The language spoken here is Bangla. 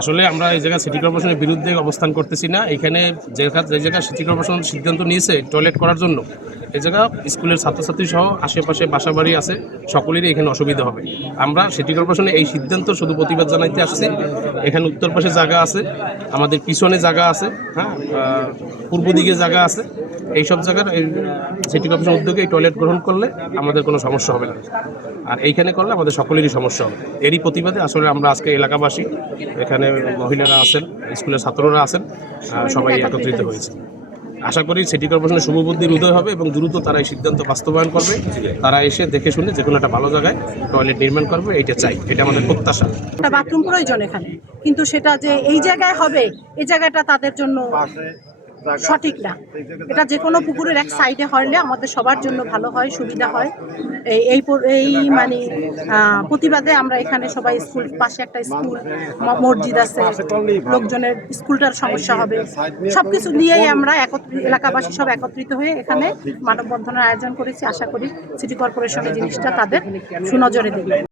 আসলে আমরা এই জায়গায় সিটি কর্পোরেশনের বিরুদ্ধে অবস্থান করতেছি না। এখানে যে জায়গায় সিটি কর্পোরেশন সিদ্ধান্ত নিয়েছে টয়লেট করার জন্য এই জায়গা স্কুলের ছাত্রছাত্রী সহ আশেপাশে বাসা বাড়ি আছে, সকলেরই এখানে অসুবিধা হবে। আমরা সিটি কর্পোরেশনে এই সিদ্ধান্ত শুধু প্রতিবাদ জানাইতে আসছি। এখানে উত্তর পাশে জায়গা আছে, আমাদের পিছনে জায়গা আছে হ্যাঁ পূর্ব দিকে জায়গা আছে। এই সব জায়গার এই সিটি কর্পোরেশন উদ্যোগে এই টয়লেট গ্রহণ করলে আমাদের কোনো সমস্যা হবে না। আর এইখানে করলে আমাদের সকলেরই সমস্যা হবে। এরই প্রতিবাদে আসলে আমরা আজকে এলাকাবাসী, এখানে মহিলারা আছেন, স্কুলের ছাত্ররা আছেন সবাই একত্রিত হয়েছে। আশা করি সিটি কর্পোরেশনের শুভবুদ্ধির উদয় হবে এবং দ্রুত তারা এই সিদ্ধান্ত বাস্তবায়ন করবে। তারা এসে দেখে শুনে যে কোনো একটা ভালো জায়গায় টয়লেট নির্মাণ করবে এটা চাই। এটা আমাদের প্রত্যাশা। বাথরুম প্রয়োজন এখানে। কিন্তু সেটা যে এই জায়গায় হবে, এই জায়গাটা তাদের জন্য সঠিক না। এটা যে কোনো পুকুরের এক সাইডে হলে আমাদের সবার জন্য ভালো হয় সুবিধা হয়। এই এই মানে প্রতিবাদে আমরা এখানে সবাই স্কুল পাশে একটা স্কুল মসজিদ আছে। লোকজনের স্কুলটার সমস্যা হবে। সবকিছু নিয়েই আমরা একত্রিত এলাকাবাসী সব একত্রিত হয়ে এখানে মানববন্ধনের আয়োজন করেছি। আশা করি সিটি কর্পোরেশনের জিনিসটা তাদের সুনজরে দেবে